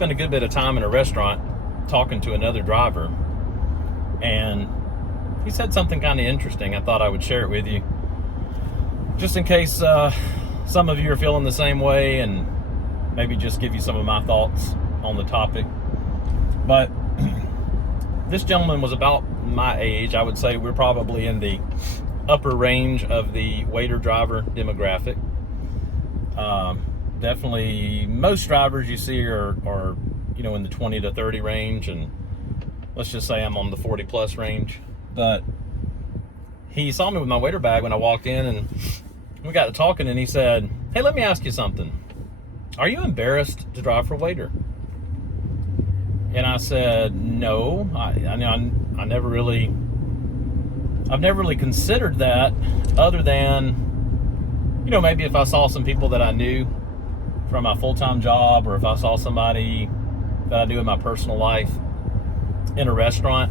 spent a good bit of time in a restaurant talking to another driver, and he said something kind of interesting. I thought I would share it with you, just in case some of you are feeling the same way, and maybe just give you some of my thoughts on the topic. But this gentleman was about my age. I would say we're probably in the upper range of the Waitr driver demographic. Definitely most drivers you see are in the 20 to 30 range, and let's just say I'm on the 40 plus range. But he saw me with my Waitr bag when I walked in, and we got to talking, and he said, "Hey, let me ask you something. Are you embarrassed to drive for Waitr?" And I said, "No, I've never really considered that, other than, maybe if I saw some people that I knew from my full-time job, or if I saw somebody that I knew in my personal life in a restaurant."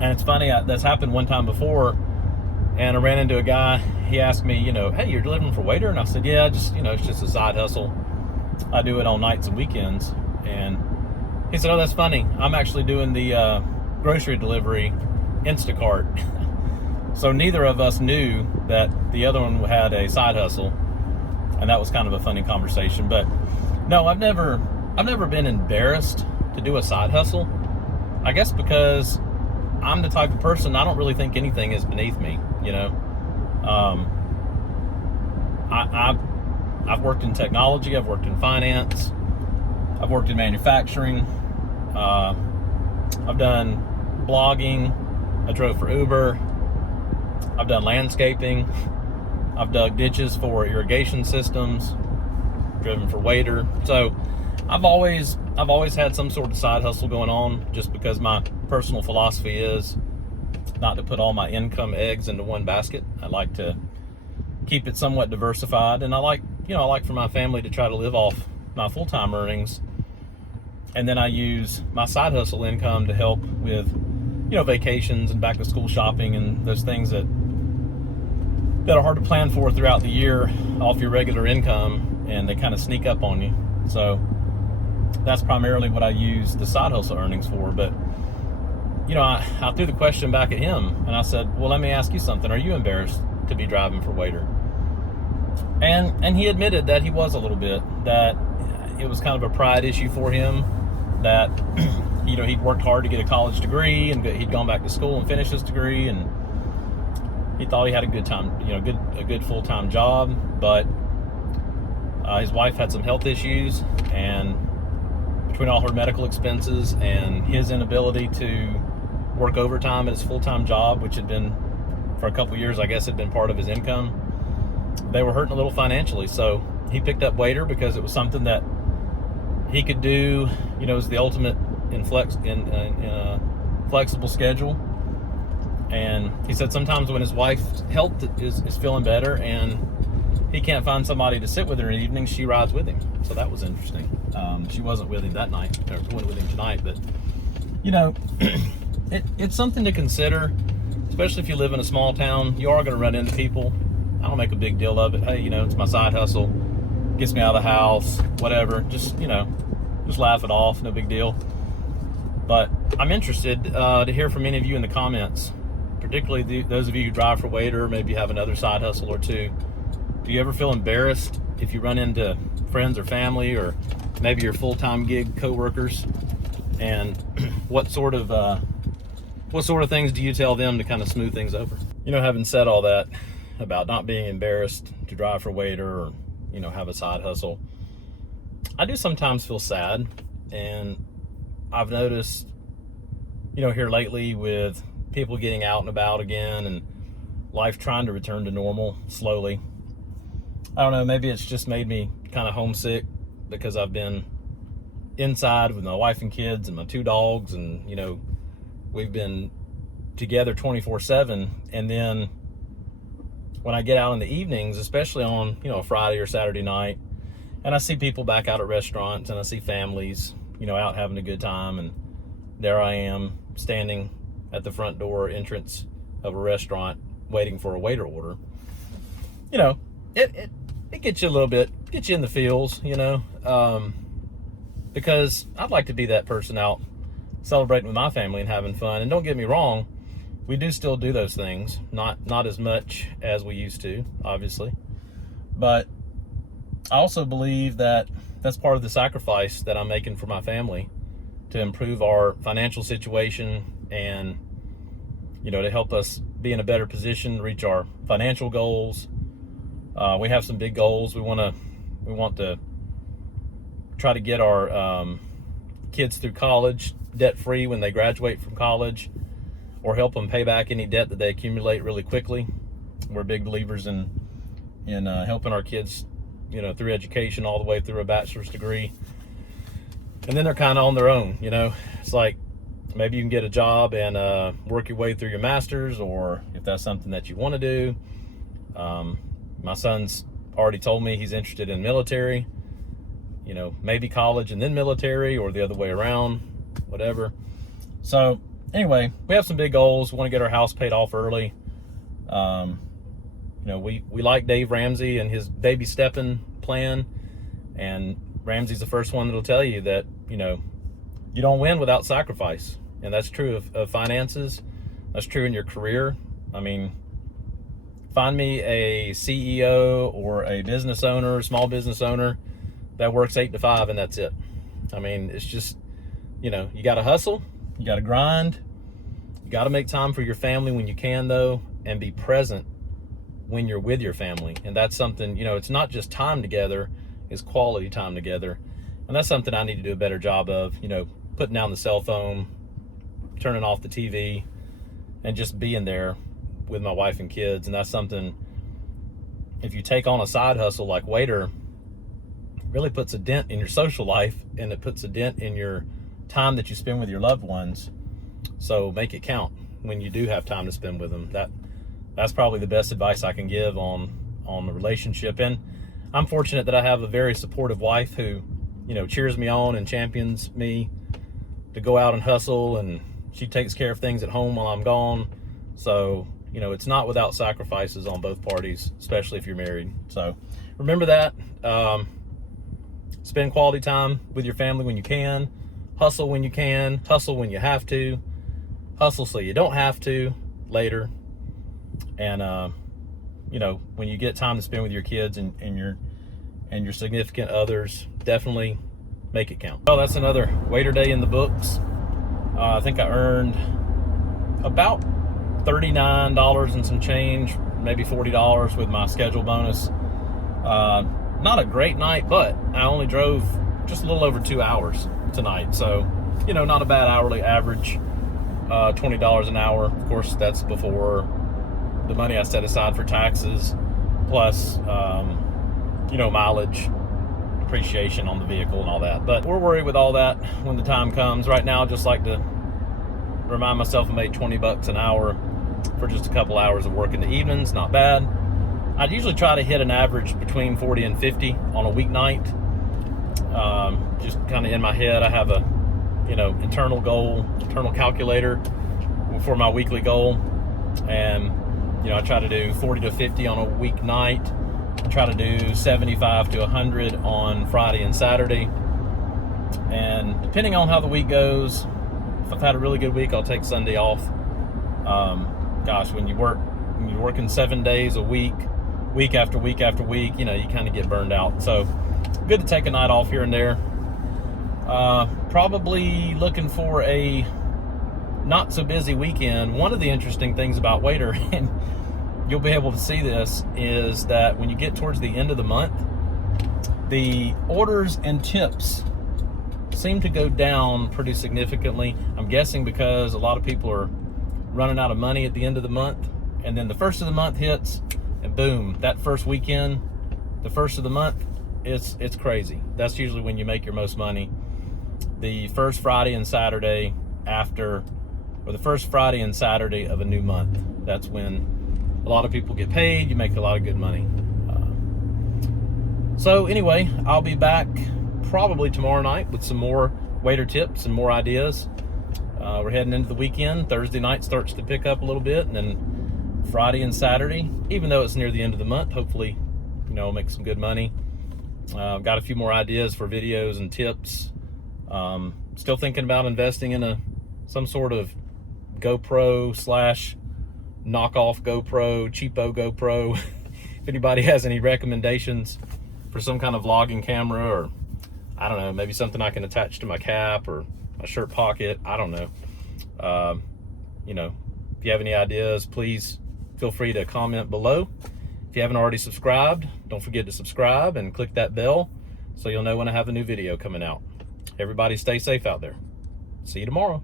And it's funny, that's happened one time before, and I ran into a guy. He asked me, "Hey, you're delivering for Waitr?" And I said, "Yeah, it's just a side hustle. I do it on nights and weekends." And he said, "Oh, that's funny. I'm actually doing the grocery delivery INSTACART." So neither of us knew that the other one had a side hustle, and that was kind of a funny conversation. But no, I've never been embarrassed to do a side hustle. I guess because I'm the type of person, I don't really think anything is beneath me. I've worked in technology, I've worked in finance, I've worked in manufacturing, I've done blogging, I drove for Uber, I've done landscaping, I've dug ditches for irrigation systems, driven for Waitr. So I've always had some sort of side hustle going on, just because my personal philosophy is not to put all my income eggs into one basket. I like to keep it somewhat diversified, and I like for my family to try to live off my full-time earnings, and then I use my side hustle income to help with vacations and back to school shopping and those things that are hard to plan for throughout the year off your regular income, and they kind of sneak up on you. So that's primarily what I use the side hustle earnings for. But I threw the question back at him, and I said, "Well, let me ask you something. Are you embarrassed to be driving for Waitr?" And he admitted that he was a little bit, that it was kind of a pride issue for him, that he'd worked hard to get a college degree, and he'd gone back to school and finished his degree, and he thought he had a good time, a good full-time job. But his wife had some health issues, and between all her medical expenses and his inability to work overtime at his full-time job, which had been for a couple years, I guess, had been part of his income, they were hurting a little financially. So he picked up Waitr because it was something that he could do. It was the ultimate in a flexible schedule. And he said sometimes when his wife's health is feeling better and he can't find somebody to sit with her in the evening, she rides with him. So that was interesting. She wasn't with him that night, or went with him tonight, but it's something to consider, especially if you live in a small town. You are going to run into people. I don't make a big deal of it. Hey, it's my side hustle, gets me out of the house, whatever. Just laugh it off, no big deal. But I'm interested to hear from any of you in the comments, particularly those of you who drive for Waitr, maybe you have another side hustle or two. Do you ever feel embarrassed if you run into friends or family, or maybe your full-time gig coworkers? And what sort of things do you tell them to kind of smooth things over? Having said all that about not being embarrassed to drive for Waitr, or have a side hustle, I do sometimes feel sad. And I've noticed here lately, with people getting out and about again and life trying to return to normal slowly, I don't know, maybe it's just made me kind of homesick, because I've been inside with my wife and kids and my 2 dogs, and we've been together 24/7. And then when I get out in the evenings, especially on a Friday or Saturday night, and I see people back out at restaurants, and I see families out having a good time, and there I am standing at the front door entrance of a restaurant waiting for a Waitr order. It gets you a little bit, gets you in the feels. because I'd like to be that person out celebrating with my family and having fun. And don't get me wrong, we do still do those things, not as much as we used to, obviously. But I also believe that that's part of the sacrifice that I'm making for my family to improve our financial situation and, you know, to help us be in a better position to reach our financial goals. We have some big goals. We want to try to get our kids through college debt-free when they graduate from college, or help them pay back any debt that they accumulate really quickly. We're big believers in helping our kids, you know, through education all the way through a bachelor's degree. And then they're kind of on their own, you know. It's like maybe you can get a job and work your way through your master's, or if that's something that you want to do. My son's already told me he's interested in military, you know, maybe college and then military, or the other way around, whatever. So anyway, we have some big goals. We want to get our house paid off early. You know, we like Dave Ramsey and his baby stepping plan, and Ramsey's the first one that'll tell you that, you know, you don't win without sacrifice. And that's true of finances. That's true in your career. I mean, find me a CEO or a business owner, small business owner that works 8 to 5 and that's it. I mean, it's just, you know, you got to hustle, you got to grind, you got to make time for your family when you can, though, and be present when you're with your family. And that's something, you know, it's not just time together, it's quality time together. And that's something I need to do a better job of, you know, putting down the cell phone, turning off the TV, and just being there with my wife and kids. And that's something, if you take on a side hustle like Waitr, really puts a dent in your social life, and it puts a dent in your time that you spend with your loved ones. So make it count when you do have time to spend with them. That's probably the best advice I can give on the relationship. And I'm fortunate that I have a very supportive wife who, you know, cheers me on and champions me to go out and hustle, and she takes care of things at home while I'm gone. So, you know, it's not without sacrifices on both parties, especially if you're married. So remember that. Spend quality time with your family when you can. Hustle when you can. Hustle when you have to. Hustle so you don't have to later. And you know, when you get time to spend with your kids and your significant others, definitely make it count. Well, that's another Waitr day in the books. I think I earned about $39 and some change, maybe $40 with my schedule bonus. Not a great night, but I only drove just a little over 2 hours tonight. So, you know, not a bad hourly average. $20 an hour. Of course, that's before the money I set aside for taxes, plus, you know, mileage, depreciation on the vehicle and all that. But we'll worry with all that when the time comes. Right now, I just like to remind myself I made $20 an hour for just a couple hours of work in the evenings. Not bad. I'd usually try to hit an average between 40 and 50 on a weeknight. Just kind of in my head, I have a, you know, internal calculator for my weekly goal. And, you know, I try to do 40 to 50 on a weeknight. I try to do 75 to 100 on Friday and Saturday. And depending on how the week goes, if I've had a really good week, I'll take Sunday off. Gosh, when you're working 7 days a week, week after week after week, you know, you kind of get burned out. So good to take a night off here and there. Probably looking for a not so busy weekend. One of the interesting things about Waitr, and you'll be able to see this, is that when you get towards the end of the month, the orders and tips seem to go down pretty significantly. I'm guessing because a lot of people are running out of money at the end of the month, and then the first of the month hits, and boom, that first weekend, the first of the month, it's crazy. That's usually when you make your most money. The first Friday and Saturday after, or the first Friday and Saturday of a new month, that's when a lot of people get paid. You make a lot of good money. So anyway, I'll be back probably tomorrow night with some more Waitr tips and more ideas. We're heading into the weekend. Thursday night starts to pick up a little bit, and then Friday and Saturday, even though it's near the end of the month, hopefully, you know, make some good money. Got a few more ideas for videos and tips Still thinking about investing in some sort of GoPro slash knockoff GoPro, cheapo GoPro. If anybody has any recommendations for some kind of vlogging camera, or I don't know, maybe something I can attach to my cap or my shirt pocket, I don't know. You know, if you have any ideas, please feel free to comment below. If you haven't already subscribed, don't forget to subscribe and click that bell so you'll know when I have a new video coming out. Everybody stay safe out there. See you tomorrow.